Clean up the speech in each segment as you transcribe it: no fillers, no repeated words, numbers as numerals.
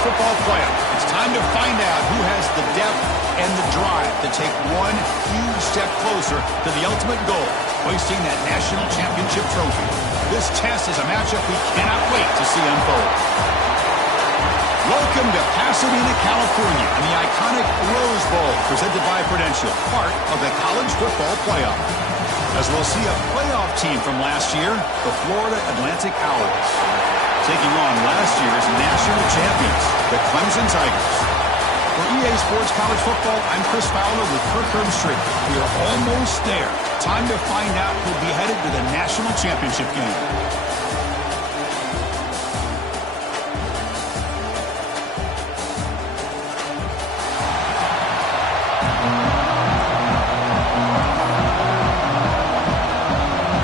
football playoff. It's time to find out who has the depth and the drive to take one huge step closer to the ultimate goal, hoisting that national championship trophy. This test is a matchup we cannot wait to see unfold. Welcome to Pasadena, California, and the iconic Rose Bowl, presented by Prudential, part of the college football playoff. As we'll see a playoff team from last year, the Florida Atlantic Owls, taking on last year's national champions, the Clemson Tigers. For EA Sports College Football, I'm Chris Fowler with Kirk Herbstreit. We are almost there. Time to find out who'll be headed to the national championship game.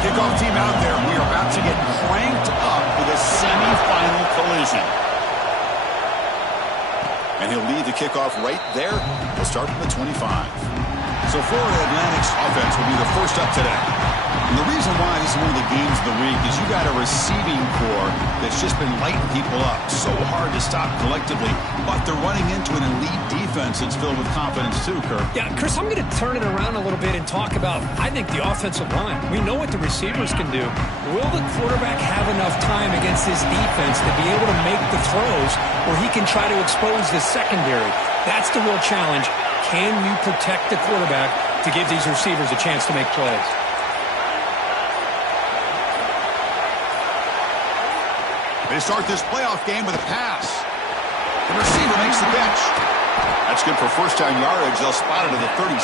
Kickoff team out there. We are about to get cranked up with a semifinal collision. And he'll lead the kickoff right there. We'll start from the 25. So Florida Atlantic's offense will be the first up today. And the reason why this is one of the games of the week is you got a receiving core that's just been lighting people up. So hard to stop collectively. But they're running into an elite defense that's filled with confidence too, Kirk. Yeah, Chris, I'm going to turn it around a little bit and talk about, I think, the offensive line. We know what the receivers can do. Will the quarterback have enough time against this defense to be able to make the throws where he can try to expose the secondary? That's the real challenge. Can you protect the quarterback to give these receivers a chance to make plays? They start this playoff game with a pass. The receiver makes the catch. That's good for first down yardage. They'll spot it at the 37.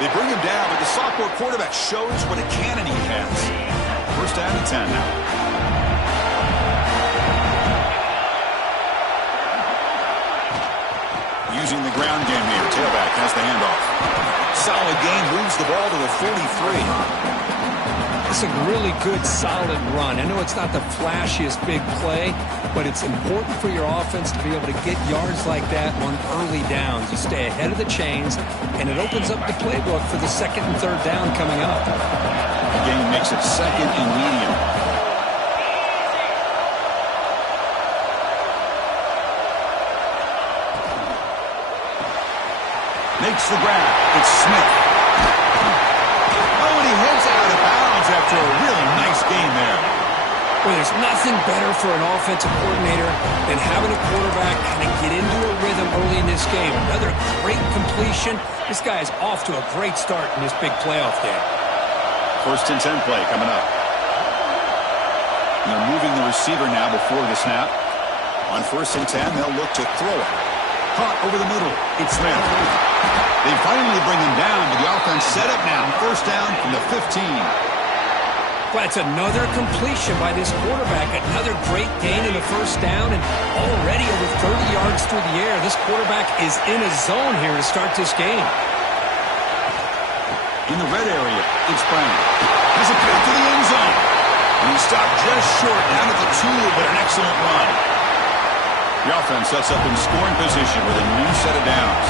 They bring him down, but the sophomore quarterback shows what a cannon he has. First down and 10 now. Using the ground game here. Tailback has the handoff. Solid gain, moves the ball to the 43. It's a really good, solid run. I know it's not the flashiest big play, but it's important for your offense to be able to get yards like that on early downs. You stay ahead of the chains, and it opens up the playbook for the second and third down coming up. The game makes it second and medium. Makes the grab. It's Smith. Oh, and he heads out of bounds after a really nice game there. Well, there's nothing better for an offensive coordinator than having a quarterback kind of get into a rhythm early in this game. Another great completion. This guy is off to a great start in this big playoff game. First and 10 play coming up. And they're moving the receiver now before the snap. On first and 10, they'll look to throw it. Caught over the middle. It's Smith. They finally bring him down, but the offense set up now. First down from the 15. Well, it's another completion by this quarterback. Another great gain in the first down, and already over 30 yards through the air. This quarterback is in a zone here to start this game. In the red area, it's Brown. Has a pass to the end zone. And he stopped just short, down at the 2, but an excellent run. The offense sets up in scoring position with a new set of downs.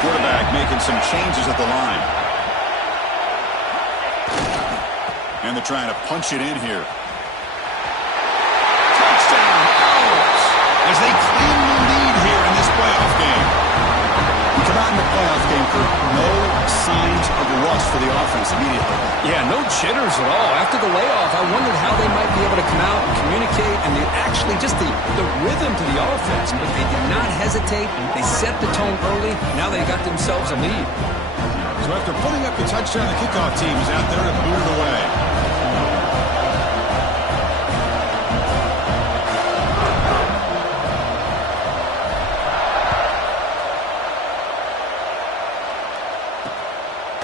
Quarterback making some changes at the line. And they're trying to punch it in here. Touchdown, Owls, as they claim the lead here in this playoff game. We come out in the playoff game for no signs of rust for the offense immediately. Yeah, no jitters at all. After the layoff, I wondered how they might be able to come out and communicate, and actually just the rhythm to the offense. But they did not hesitate. They set the tone early. Now they got themselves a lead. So after putting up the touchdown, the kickoff team is out there to boot it away.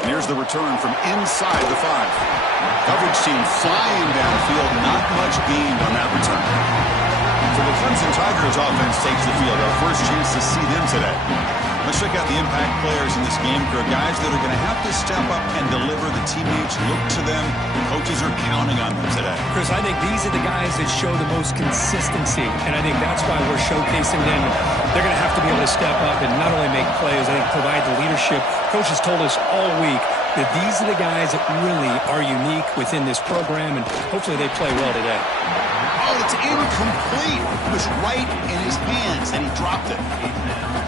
And here's the return from inside the 5. Coverage team flying downfield. Not much gained on that return. So the Clemson Tigers offense takes the field. Our first chance to see them today. Let's check out the impact players in this game, for guys that are going to have to step up and deliver. The teammates look to them. The coaches are counting on them today. Chris, I think these are the guys that show the most consistency, and I think that's why we're showcasing them. They're going to have to be able to step up and not only make plays, I think provide the leadership. Coaches told us all week that these are the guys that really are unique within this program, and hopefully they play well today. Oh, it's incomplete. It was right in his hands, and he dropped it.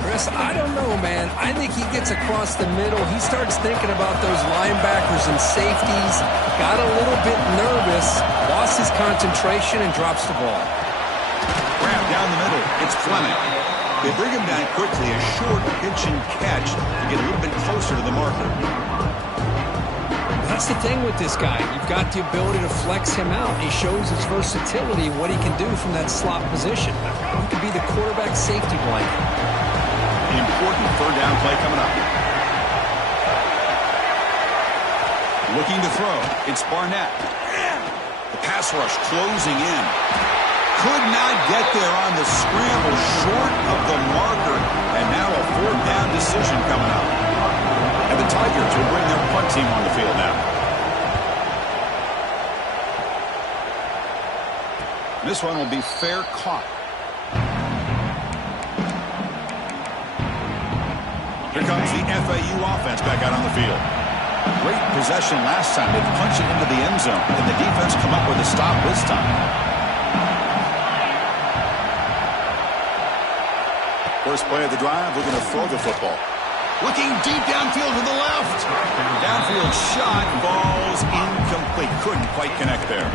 Chris, I don't know, man. I think he gets across the middle. He starts thinking about those linebackers and safeties, got a little bit nervous, lost his concentration, and drops the ball. Grab down the middle. It's Fleming. They bring him down quickly, a short pitch and catch to get a little bit closer to the marker. That's the thing with this guy. You've got the ability to flex him out. He shows his versatility, what he can do from that slot position. He could be the quarterback safety blanket. Important third down play coming up. Looking to throw. It's Barnett. The pass rush closing in. Could not get there on the scramble, short of the marker. And now a fourth down decision coming up. And the Tigers will bring their punt team on the field now. This one will be fair caught. Here comes the FAU offense back out on the field. Great possession last time. They punched it into the end zone. And the defense come up with a stop this time. First play of the drive, we're going to throw the football. Looking deep downfield to the left. Downfield shot, falls incomplete. Couldn't quite connect there.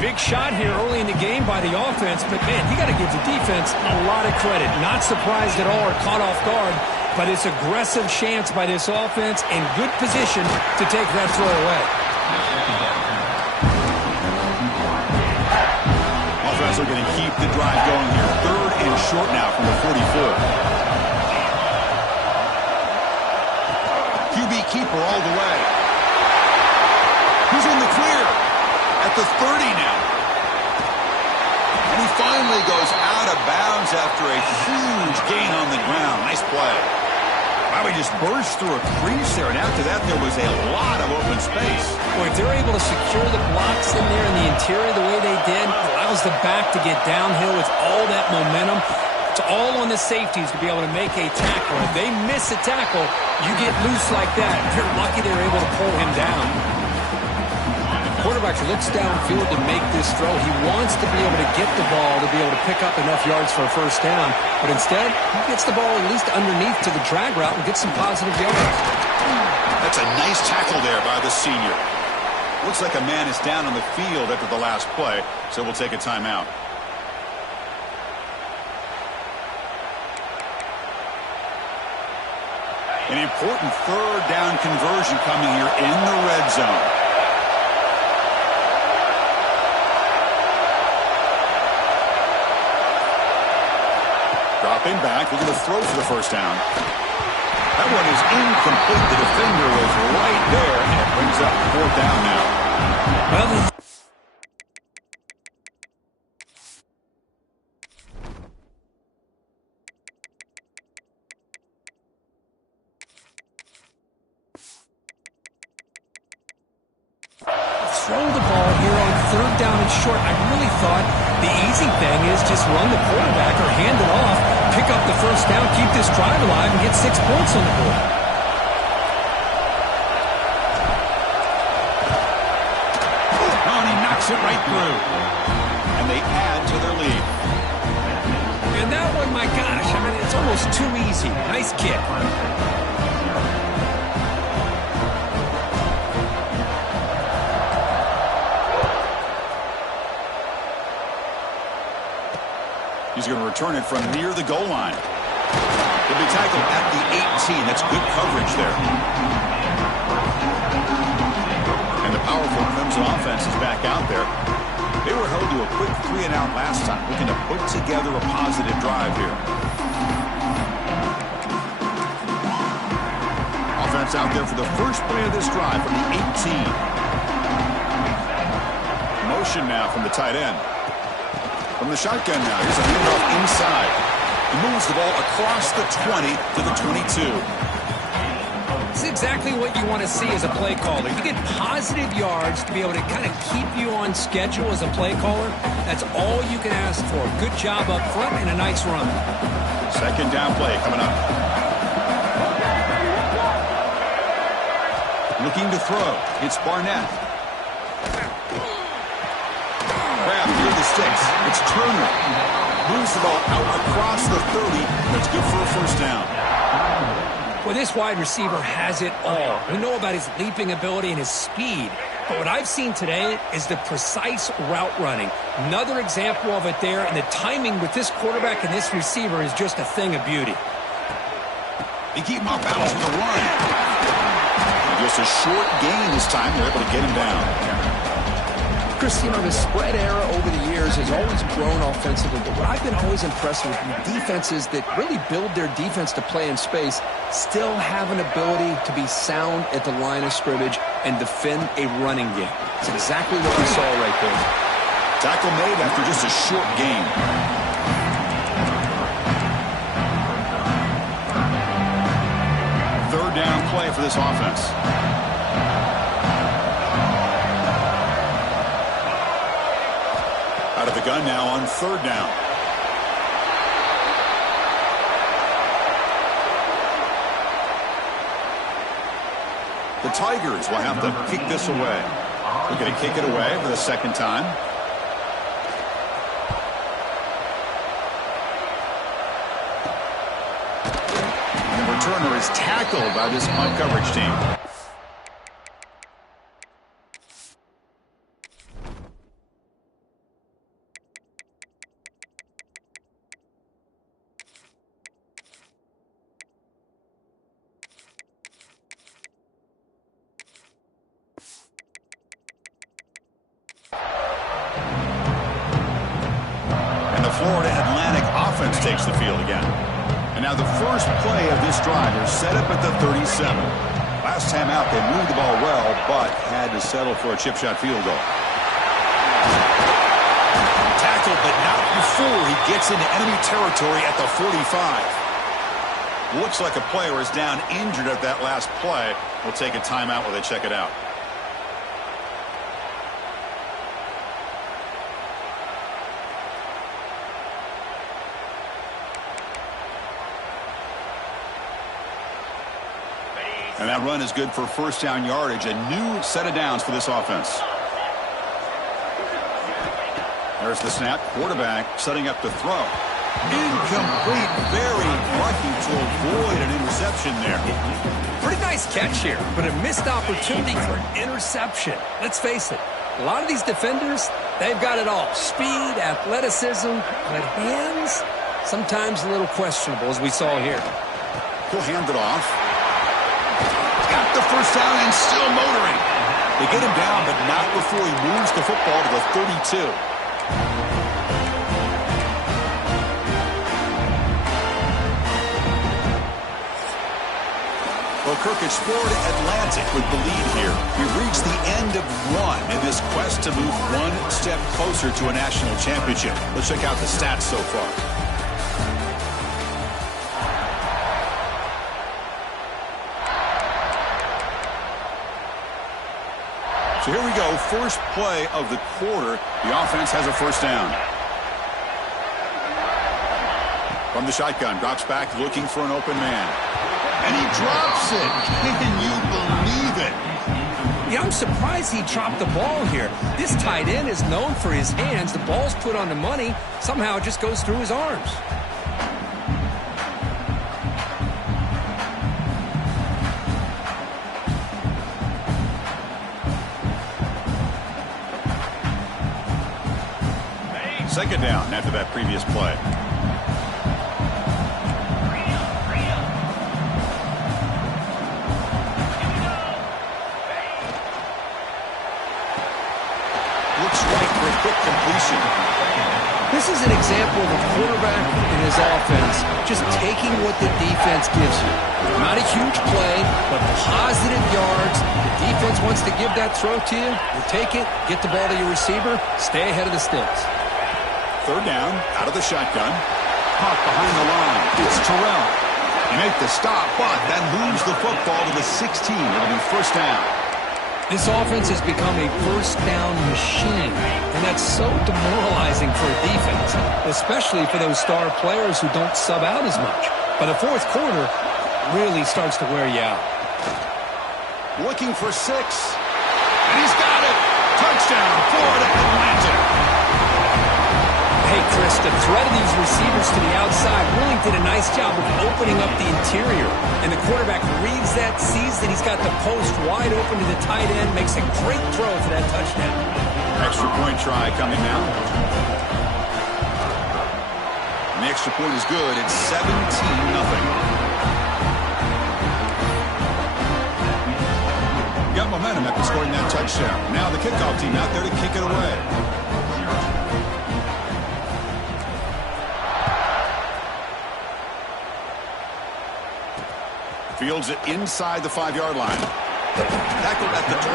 Big shot here early in the game by the offense, but man, you got to give the defense a lot of credit. Not surprised at all or caught off guard, but it's aggressive chance by this offense and good position to take that throw away. Offense are going to keep the drive going here. Third and short now from the 44. QB keeper all the way. He's in the clear at the 30 now. And he finally goes out of bounds after a huge gain on the ground. Nice play. Wow, he just burst through a crease there, and after that there was a lot of open space. Boy, if they're able to secure the blocks in there in the interior the way they did, allows the back to get downhill with all that momentum. It's all on the safeties to be able to make a tackle. If they miss a tackle, you get loose like that. They're lucky they're able to pull him down. The quarterback looks downfield to make this throw. He wants to be able to get the ball to be able to pick up enough yards for a first down. But instead, he gets the ball at least underneath to the drag route and gets some positive yards. That's a nice tackle there by the senior. Looks like a man is down on the field after the last play, so we'll take a timeout. An important third down conversion coming here in the red zone. Dropping back, we're going to throw for the first down. That one is incomplete. The defender was right there, and it brings up fourth down now. Well, throw the ball here on third down and short. I really thought the easy thing is just run the quarterback or hand it off, pick up the first down, keep this drive alive, and get 6 points on the board. Oh, and he knocks it right through. And they add to their lead. And that one, my gosh, I mean, it's almost too easy. Nice kick. He's going to return it from near the goal line. He'll be tackled at the 18. That's good coverage there. And the powerful Crimson offense is back out there. They were held to a quick 3-and-out last time, looking to put together a positive drive here. Offense out there for the first play of this drive from the 18. Motion now from the tight end. From the shotgun now, here's a handoff inside. He moves the ball across the 20 to the 22. This is exactly what you want to see as a play caller. You get positive yards to be able to kind of keep you on schedule as a play caller. That's all you can ask for. Good job up front and a nice run. Second down play coming up. Looking to throw. It's Barnett. the sticks. It's Turner. Moves the ball out across the 30. That's good for a first down. Well, this wide receiver has it all. We know about his leaping ability and his speed. But what I've seen today is the precise route running. Another example of it there, and the timing with this quarterback and this receiver is just a thing of beauty. They keep him off balance with a run. Just a short gain this time. They're able to get him down. Chris, you know, the spread era over the years has always grown offensively, but what I've been always impressed with defenses that really build their defense to play in space still have an ability to be sound at the line of scrimmage and defend a running game. It's exactly what we saw right there. Tackle made after just a short gain. Third down play for this offense. Out of the gun now on third down. The Tigers will have to kick this away. They're going to kick it away for the second time. And the returner is tackled by this punt coverage team. Florida Atlantic offense takes the field again. And now the first play of this drive is set up at the 37. Last time out, they moved the ball well, but had to settle for a chip shot field goal. Tackled, but not before he gets into enemy territory at the 45. Looks like a player is down injured at that last play. We'll take a timeout while they check it out. And that run is good for first down yardage. A new set of downs for this offense. There's the snap. Quarterback setting up the throw. Incomplete. Very lucky to avoid an interception there. Pretty nice catch here, but a missed opportunity for an interception. Let's face it, a lot of these defenders, they've got it all. Speed, athleticism, but hands, sometimes a little questionable, as we saw here. He'll hand it off. Got the first down and still motoring. They get him down, but not before he moves the football to the 32. Well, Kirk, it's Florida Atlantic with the lead here. We've reached the end of one in this quest to move one step closer to a national championship. Let's check out the stats so far. So here we go, first play of the quarter. The offense has a first down. From the shotgun, drops back looking for an open man. And he drops it. Can you believe it? Yeah, I'm surprised he dropped the ball here. This tight end is known for his hands. The ball's put on the money. Somehow it just goes through his arms. Second down after that previous play. Looks right for a quick completion. This is an example of a quarterback and his offense just taking what the defense gives you. Not a huge play, but positive yards. The defense wants to give that throw to you. You take it, get the ball to your receiver, stay ahead of the sticks. Third down, out of the shotgun. Hawk behind the line. It's Terrell. He make the stop, but then moves the football to the 16. It'll be first down. This offense has become a first down machine, and that's so demoralizing for a defense, especially for those star players who don't sub out as much. By the fourth quarter, really starts to wear you out. Looking for 6. And he's got it. Touchdown, Florida Atlantic. Hey, Chris, the threat of these receivers to the outside really did a nice job of opening up the interior. And the quarterback reads that, sees that he's got the post wide open to the tight end, makes a great throw for that touchdown. Extra point try coming now. And the extra point is good. It's 17-0. Got momentum after scoring that touchdown. Now the kickoff team out there to kick it away. Fields it inside the 5-yard line. Tackled at the 22.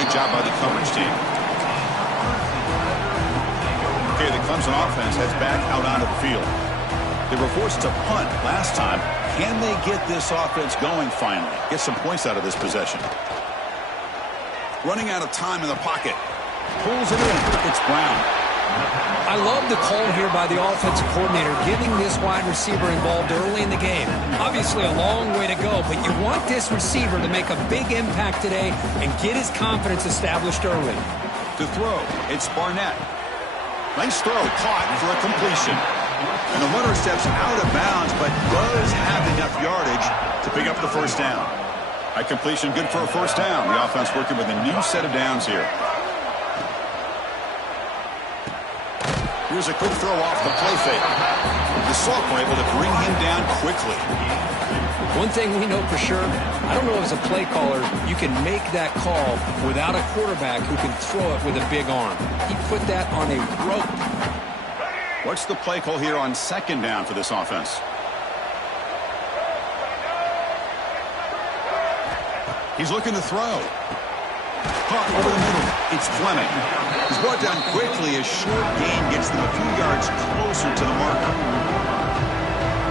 Good job by the coverage team. Okay, the Clemson offense heads back out onto the field. They were forced to punt last time. Can they get this offense going finally? Get some points out of this possession. Running out of time in the pocket. Pulls it in. It's Brown. I love the call here by the offensive coordinator, getting this wide receiver involved early in the game. Obviously a long way to go, but you want this receiver to make a big impact today and get his confidence established early. To throw, it's Barnett. Nice throw, caught for a completion. And the runner steps out of bounds, but does have enough yardage to pick up the first down. A completion good for a first down. The offense working with a new set of downs here. Here's a quick throw off the play fake. The sophomore able to bring him down quickly. One thing we know for sure, I don't know as a play caller, you can make that call without a quarterback who can throw it with a big arm. He put that on a rope. What's the play call here on second down for this offense? He's looking to throw. Caught over the middle. It's Fleming. He's brought down quickly as short gain gets them a few yards closer to the marker.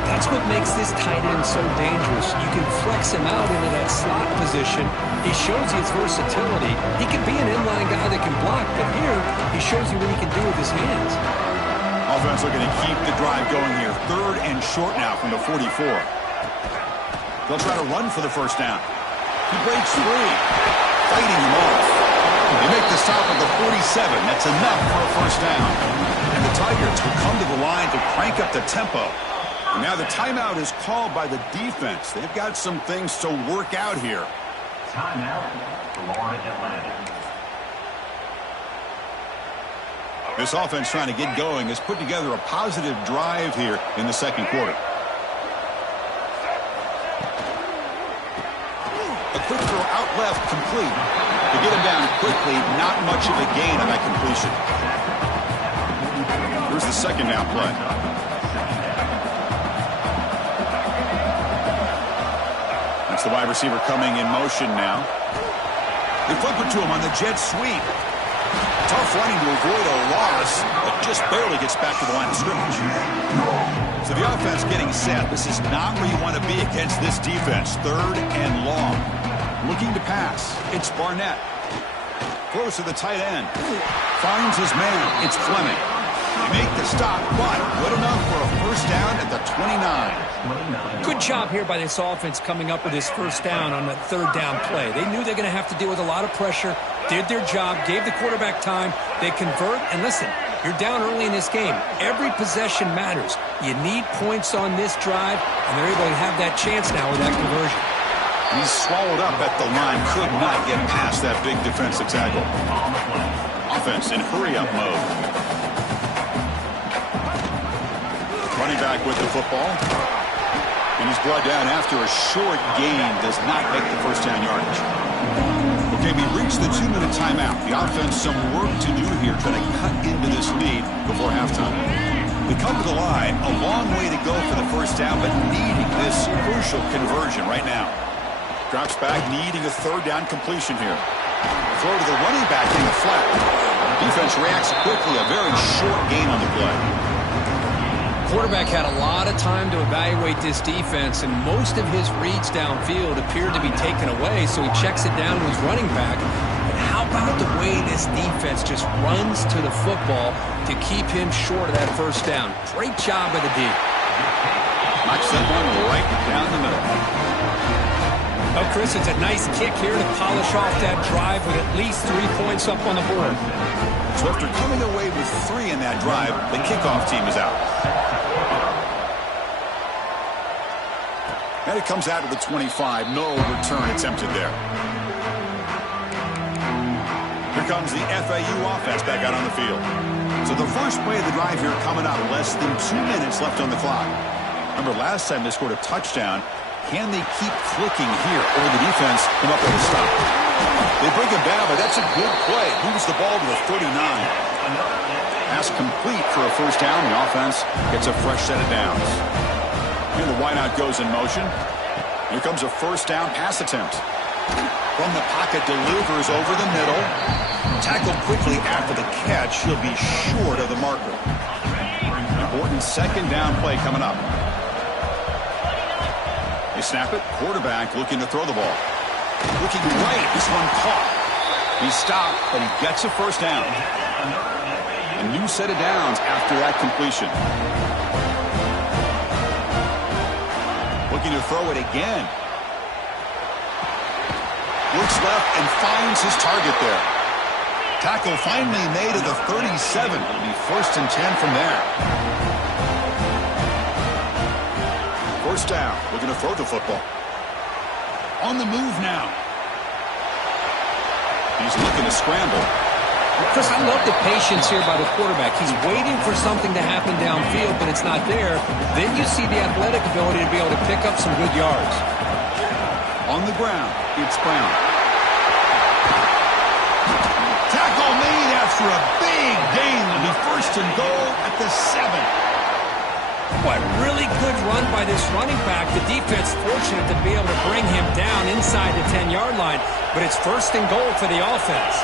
That's what makes this tight end so dangerous. You can flex him out into that slot position. He shows you his versatility. He can be an inline guy that can block, but here he shows you what he can do with his hands. Offense looking to keep the drive going here. 3rd and short now from the 44. They'll try to run for the first down. He breaks free, fighting him off. They make the stop at the 47. That's enough for a first down. And the Tigers will come to the line to crank up the tempo. And now the timeout is called by the defense. They've got some things to work out here. Timeout, Florida Atlantic. This offense trying to get going has put together a positive drive here in the second quarter. A quick throw out left, complete. To get him down quickly, not much of a gain on that completion. Here's the second down play. That's the wide receiver coming in motion now. They flip it to him on the jet sweep. Tough running to avoid a loss, but just barely gets back to the line of scrimmage. So the offense getting set. This is not where you want to be against this defense. 3rd and long. Looking to pass. It's Barnett. Close to the tight end. Finds his man. It's Fleming. They make the stop, but good enough for a first down at the 29. Good job here by this offense coming up with this first down on that 3rd down play. They knew they're going to have to deal with a lot of pressure, did their job, gave the quarterback time. They convert, and listen, you're down early in this game. Every possession matters. You need points on this drive, and they're able to have that chance now with that conversion. He's swallowed up at the line, could not get past that big defensive tackle. Offense in hurry-up mode. Running back with the football. And he's brought down after a short gain. Does not make the first down yardage. Okay, we reached the 2-minute timeout. The offense some work to do here, trying to cut into this lead before halftime. We come to the line, a long way to go for the first down, but needing this crucial conversion right now. Drops back, needing a 3rd down completion here. Throw to the running back in the flat. Defense reacts quickly, a very short gain on the play. Quarterback had a lot of time to evaluate this defense, and most of his reads downfield appeared to be taken away, so he checks it down to his running back. But how about the way this defense just runs to the football to keep him short of that first down? Great job by the D. Knocks that one right down the middle. Well, Chris, it's a nice kick here to polish off that drive with at least 3 points up on the board. So after coming away with 3 in that drive, the kickoff team is out. And it comes out to the 25. No return attempted there. Here comes the FAU offense back out on the field. So the first play of the drive here coming up. Less than 2 minutes left on the clock. Remember, last time they scored a touchdown. Can they keep clicking here? Or the defense come up with a stop? They bring him down, but that's a good play. Moves the ball to the 39. Pass complete for a first down. The offense gets a fresh set of downs. Here the wideout goes in motion. Here comes a first down pass attempt. From the pocket, delivers over the middle. Tackled quickly after the catch. He'll be short of the marker. Important second down play coming up. They snap it. Quarterback looking to throw the ball. Looking right. This one caught. He stopped, but he gets a first down. A new set of downs after that completion. Looking to throw it again. Looks left and finds his target there. Tackle finally made at the 37. It'll be 1st and 10 from there. First down. Looking to throw the football. On the move now. He's looking to scramble. Chris, I love the patience here by the quarterback. He's waiting for something to happen downfield, but it's not there. Then you see the athletic ability to be able to pick up some good yards. On the ground, it's Brown. Tackle made after a big gain. It'll be 1st and goal at the 7. Boy, really good run by this running back. The defense fortunate to be able to bring him down inside the 10-yard line, but it's 1st and goal for the offense.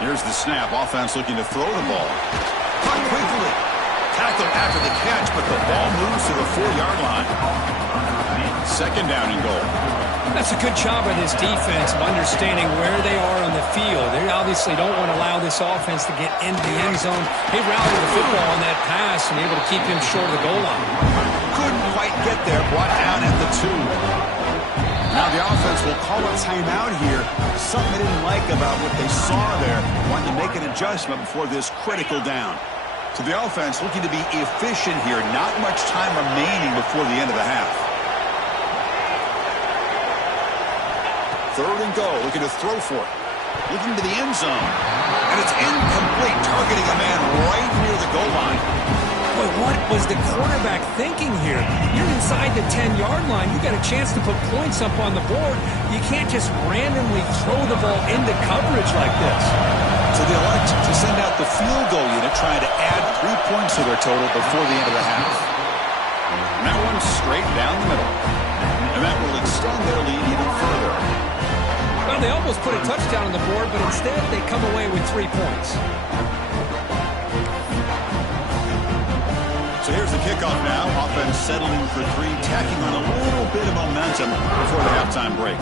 Here's the snap. Offense looking to throw the ball. Caught quickly. Tackled after the catch, but the ball moves to the 4-yard line. 2nd down and goal. That's a good job by this defense of understanding where they are on the field. They obviously don't want to allow this offense to get into the end zone. He rallied the football on that pass and able to keep him short of the goal line. Couldn't quite get there. Brought down at the 2. Now the offense will call a timeout here. Something they didn't like about what they saw there. Wanting to make an adjustment before this critical down. So the offense looking to be efficient here. Not much time remaining before the end of the half. 3rd and goal. Looking to throw for it. Looking to the end zone. And it's incomplete. Targeting a man right near the goal line. Boy, what was the quarterback thinking here? You're inside the 10-yard line. You got a chance to put points up on the board. You can't just randomly throw the ball into coverage like this. So they elect to send out the field goal unit, trying to add 3 points to their total before the end of the half. And that one's straight down the middle. And that will extend their lead even further. Well, they almost put a touchdown on the board, but instead they come away with 3 points. So here's the kickoff now. Offense settling for 3, tacking on a little bit of momentum before the halftime break.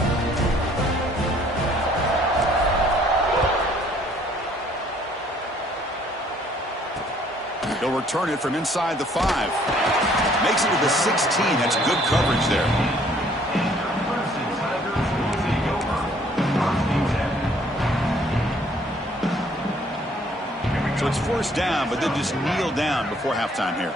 They'll return it from inside the 5. Makes it to the 16. That's good coverage there. So it's 1st down, but they just kneel down before halftime here.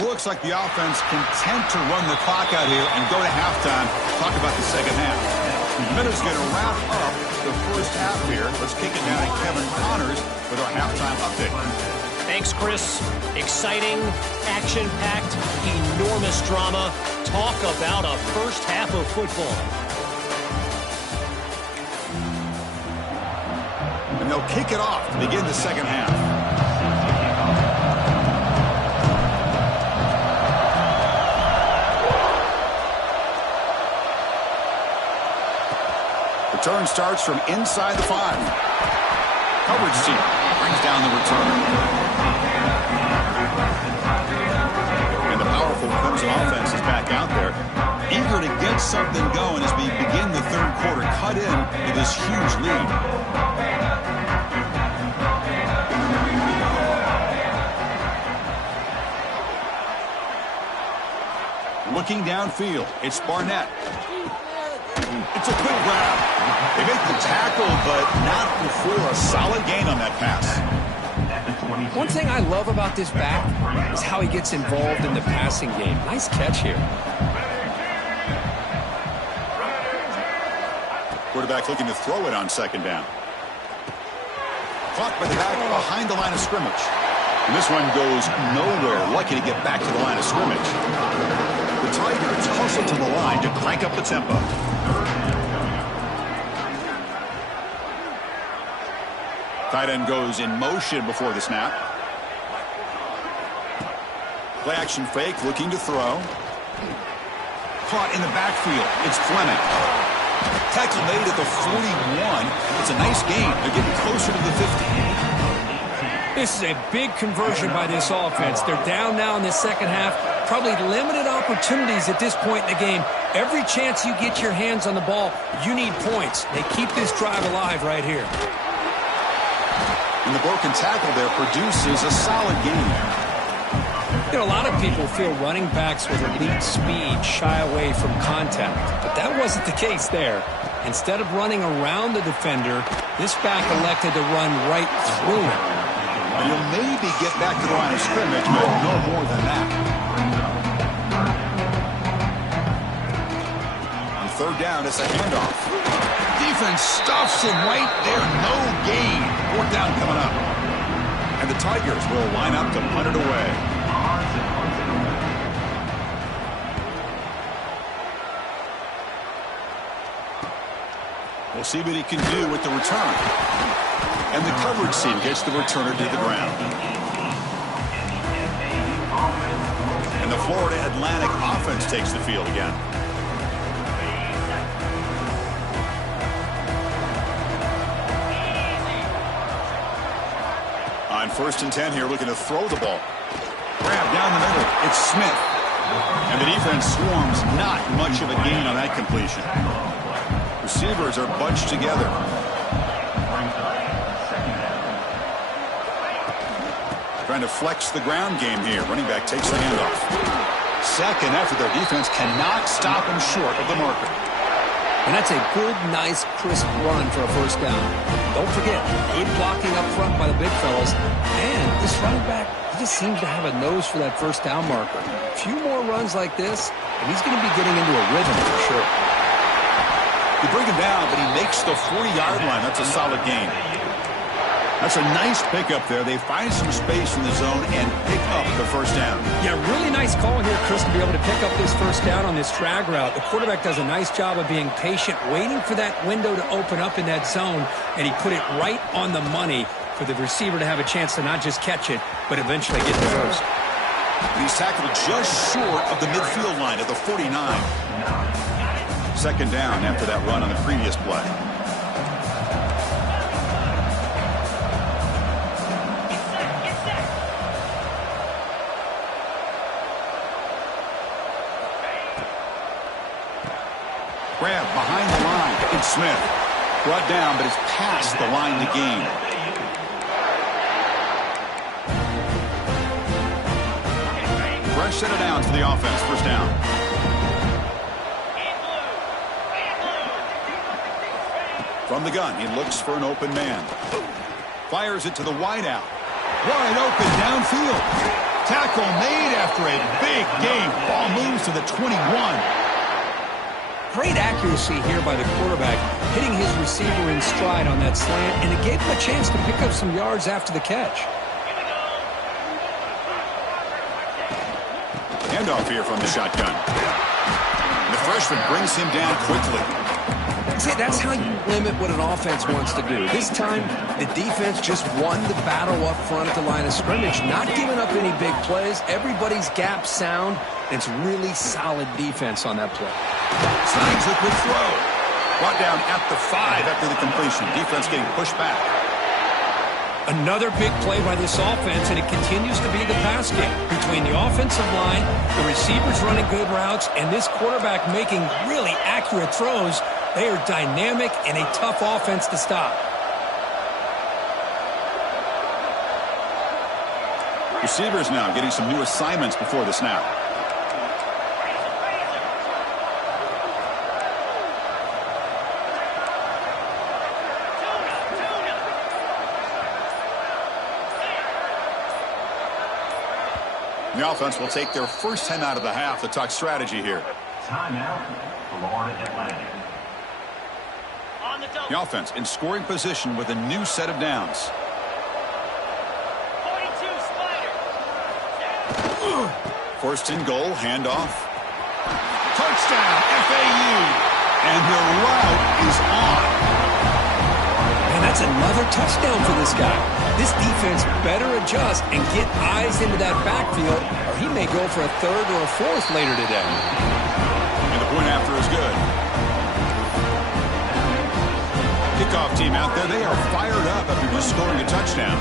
Looks like the offense content to run the clock out here and go to halftime. Talk about the second half. Minutes going to wrap up the first half here. Let's kick it down to Kevin Connors with our halftime update. Thanks, Chris. Exciting, action-packed, enormous drama. Talk about a first half of football. And they'll kick it off to begin the second half. Return starts from inside the 5. Coverage team brings down the return. And the powerful Crimson offense is back out there, eager to get something going as we begin the 3rd quarter. Cut in to this huge lead. Looking downfield, it's Barnett. It's a quick grab. They make the tackle, but not before a solid gain on that pass. One thing I love about this back is how he gets involved in the passing game. Nice catch here. Quarterback looking to throw it on second down. Caught by the back behind the line of scrimmage. And this one goes nowhere. Lucky to get back to the line of scrimmage. The Tigers hustle to the line to crank up the tempo. Tight end goes in motion before the snap. Play action fake, looking to throw. Caught in the backfield. It's Fleming. Tackle made at the 41. It's a nice gain. They're getting closer to the 50. This is a big conversion by this offense. They're down now in the second half. Probably limited opportunities at this point in the game. Every chance you get your hands on the ball, you need points. They keep this drive alive right here. And the broken tackle there produces a solid gain. You know, a lot of people feel running backs with elite speed shy away from contact, but that wasn't the case there. Instead of running around the defender, this back elected to run right through him. And you'll maybe get back to the line of scrimmage, but no more than that. On third down, it's a handoff. Defense stuffs him right there. No gain. Fourth down coming up. And the Tigers will line up to punt it away. We'll see what he can do with the return. And the coverage team gets the returner to the ground. And the Florida Atlantic offense takes the field again. On 1st and 10 here, looking to throw the ball. Grab down the middle. It's Smith. And the defense swarms. Not much of a gain on that completion. Receivers are bunched together. Trying to flex the ground game here. Running back takes the handoff. Second effort. Their defense cannot stop him short of the marker. And that's a good, nice, crisp run for a first down. Don't forget, good blocking up front by the big fellas. And this running back, he just seems to have a nose for that first down marker. A few more runs like this, and he's going to be getting into a rhythm for sure. You bring him down, but he makes the 40-yard line. That's a solid gain. That's a nice pickup there. They find some space in the zone and pick up the first down. Yeah, really nice call here, Chris, to be able to pick up this first down on this drag route. The quarterback does a nice job of being patient, waiting for that window to open up in that zone, and he put it right on the money for the receiver to have a chance to not just catch it, but eventually get the first. He's tackled just short of the midfield line at the 49. Second down after that run on the previous play. Grab behind the line. It's Smith. Brought down, but it's past the line to gain. Fresh set of downs for the offense. First down. From the gun, he looks for an open man. Fires it to the wideout. Wide open downfield. Tackle made after a big gain. Ball moves to the 21. Great accuracy here by the quarterback, hitting his receiver in stride on that slant, and it gave him a chance to pick up some yards after the catch. Handoff here from the shotgun. The freshman brings him down quickly. See, that's how you limit what an offense wants to do. This time, the defense just won the battle up front at the line of scrimmage, not giving up any big plays. Everybody's gap sound. It's really solid defense on that play. Snags a quick throw. Brought down at the 5 after the completion. Defense getting pushed back. Another big play by this offense, and it continues to be the pass game between the offensive line, the receivers running good routes, and this quarterback making really accurate throws. They are dynamic and a tough offense to stop. Receivers now getting some new assignments before the snap. The offense will take their first 10 out of the half to talk strategy here. Timeout, Florida Atlantic. The offense in scoring position with a new set of downs. 42 Spider. First and goal, handoff. Touchdown, FAU. And the route is on. And that's another touchdown for this guy. This defense better adjust and get eyes into that backfield, or he may go for a third or a fourth later today. And the point after is good. Kickoff team out there, they are fired up after just scoring a touchdown.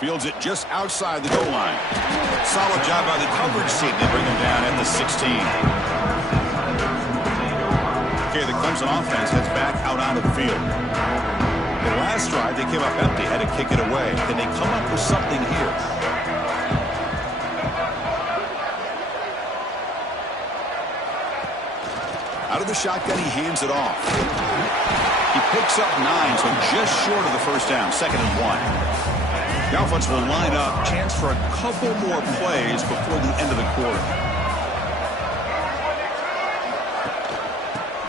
Fields it just outside the goal line. Solid job by the coverage team to bring him down at the 16. Okay, the Clemson offense heads back out onto the field. The last drive, they came up empty, had to kick it away. Can they come up with something here? Out of the shotgun, he hands it off. He picks up 9, so just short of the first down, 2nd and 1. The offense will line up, chance for a couple more plays before the end of the quarter.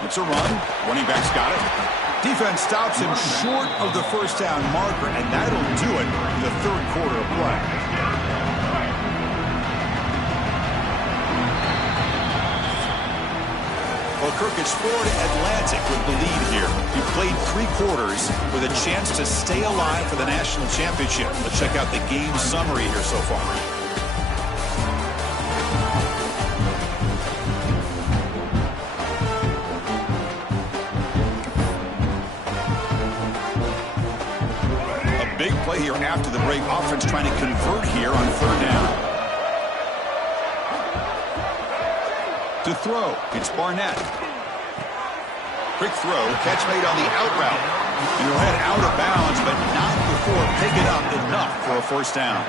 It's a run. Running back's got it. Defense stops him short of the first down marker, and that'll do it in the 3rd quarter of play. Well, Kirk, it's Florida Atlantic with the lead here. He played 3 quarters with a chance to stay alive for the national championship. Let's check out the game summary here so far. A big play here after the break. Offense trying to convert here on 3rd down. To throw, it's Barnett. Quick throw, catch made on the out route. And he'll head out of bounds, but not before picking up enough for a first down.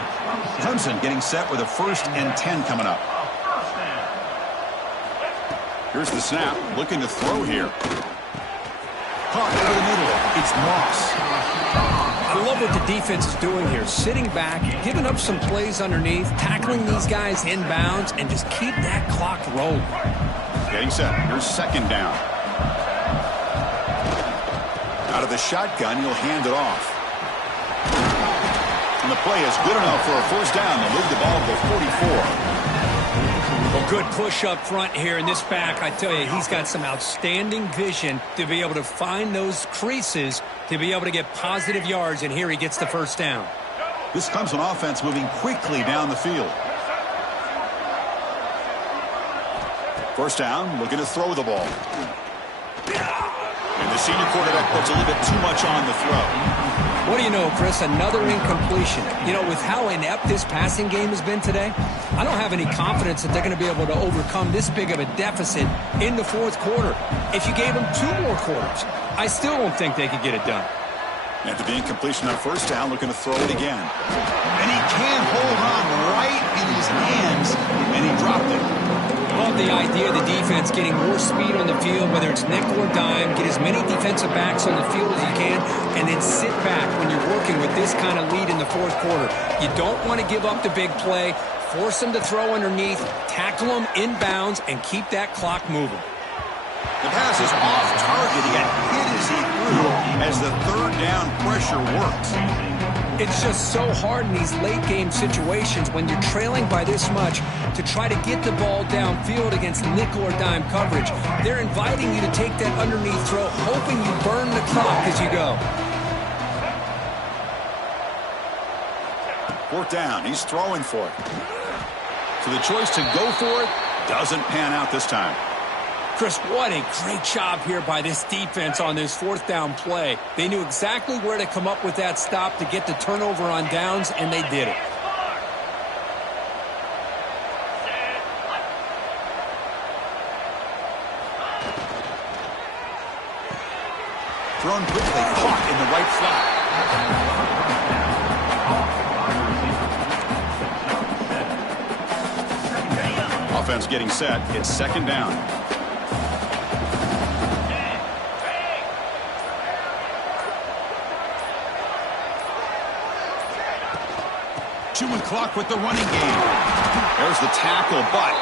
Clemson getting set with a 1st and 10 coming up. Here's the snap, looking to throw here. Caught over the middle, it's Moss. I love what the defense is doing here. Sitting back, giving up some plays underneath, tackling these guys inbounds, and just keep that clock rolling. Getting set. Here's 2nd down. Out of the shotgun, he'll hand it off. And the play is good enough for a first down. They'll move the ball to 44. Well, good push up front here in this back. I tell you, he's got some outstanding vision to be able to find those creases, to be able to get positive yards, and here he gets the first down. This comes on offense moving quickly down the field. First down, looking to throw the ball. And the senior quarterback puts a little bit too much on the throw. What do you know, Chris? Another incompletion. You know, with how inept this passing game has been today, I don't have any confidence that they're going to be able to overcome this big of a deficit in the 4th quarter. If you gave them 2 more quarters, I still don't think they could get it done. After the incompletion on first down, looking to throw it again. And he can't hold on right in his hands, and he dropped it. Love the idea of the defense getting more speed on the field, whether it's nickel or dime, get as many defensive backs on the field as you can, and then sit back when you're working with this kind of lead in the 4th quarter. You don't want to give up the big play, force them to throw underneath, tackle them inbounds, and keep that clock moving. The pass is off target. He got hit as he threw as the 3rd down pressure works. It's just so hard in these late-game situations when you're trailing by this much to try to get the ball downfield against nickel or dime coverage. They're inviting you to take that underneath throw, hoping you burn the clock as you go. 4th down, he's throwing for it. So the choice to go for it doesn't pan out this time. Chris, what a great job here by this defense on this 4th down play. They knew exactly where to come up with that stop to get the turnover on downs, and they did it. Thrown quickly, caught in the right flat. Offense getting set. It's 2nd down. chewing clock with the running game. There's the tackle, but...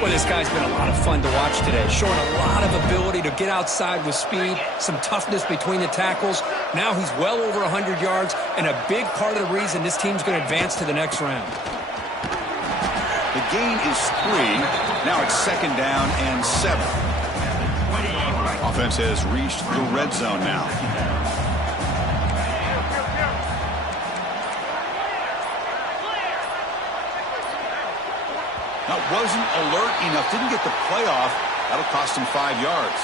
Well, this guy's been a lot of fun to watch today, showing a lot of ability to get outside with speed, some toughness between the tackles. Now he's well over 100 yards, and a big part of the reason this team's going to advance to the next round. The gain is 3. Now it's 2nd down and 7. Offense has reached the red zone now. That wasn't alert enough. Didn't get the play off. That'll cost him 5 yards.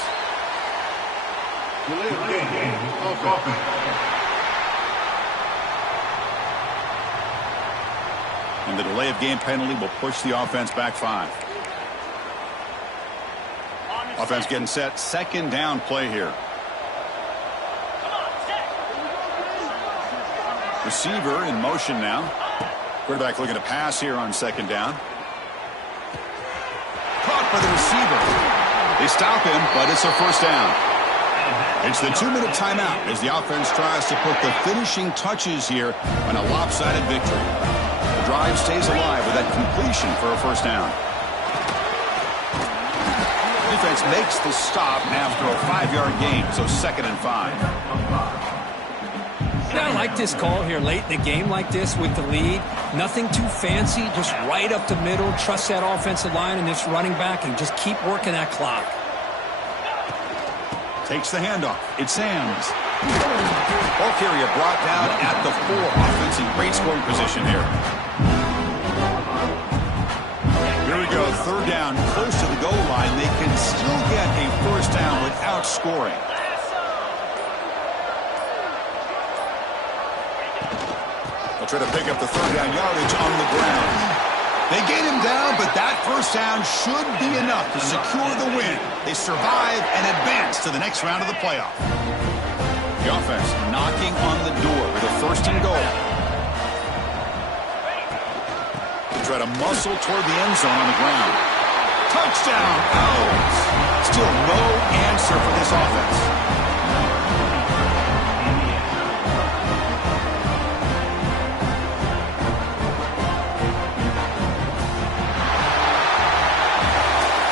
And the delay of game penalty will push the offense back 5. Offense getting set. 2nd down play here. Receiver in motion now. Quarterback looking to pass here on 2nd down. Caught by the receiver. They stop him, but it's a 1st down. It's the 2-minute timeout as the offense tries to put the finishing touches here on a lopsided victory. The drive stays alive with that completion for a 1st down. Defense makes the stop after a 5-yard gain, so 2nd and 5. Yeah, I like this call here late in the game like this with the lead. Nothing too fancy, just right up the middle. Trust that offensive line and this running back and just keep working that clock. Takes the handoff. It's Sam's. Ball carrier brought down at the 4. Offense in great scoring position here. Here we go. 3rd down, close to the goal line. They can still get a 1st down without scoring. They'll try to pick up the 3rd down yardage on the ground. They get him down, but that 1st down should be enough to secure the win. They survive and advance to the next round of the playoff. The offense knocking on the door with a 1st and goal. They try to muscle toward the end zone on the ground. Touchdown! Oh! Still no answer for this offense.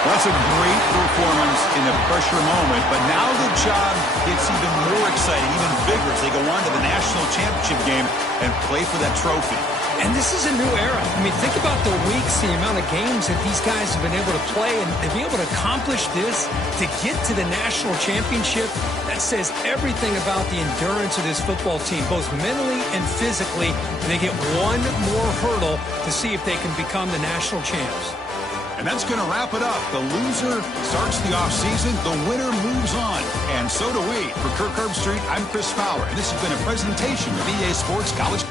That's a great performance in a pressure moment, but now the job gets even more exciting, even bigger as they go on to the national championship game and play for that trophy. And this is a new era. I mean, think about the weeks, the amount of games that these guys have been able to play, and to be able to accomplish this, to get to the national championship, that says everything about the endurance of this football team, both mentally and physically. And they get one more hurdle to see if they can become the national champs. And that's going to wrap it up. The loser starts the offseason. The winner moves on. And so do we. For Kirk Herbstreit, I'm Chris Fowler. And this has been a presentation of EA Sports College.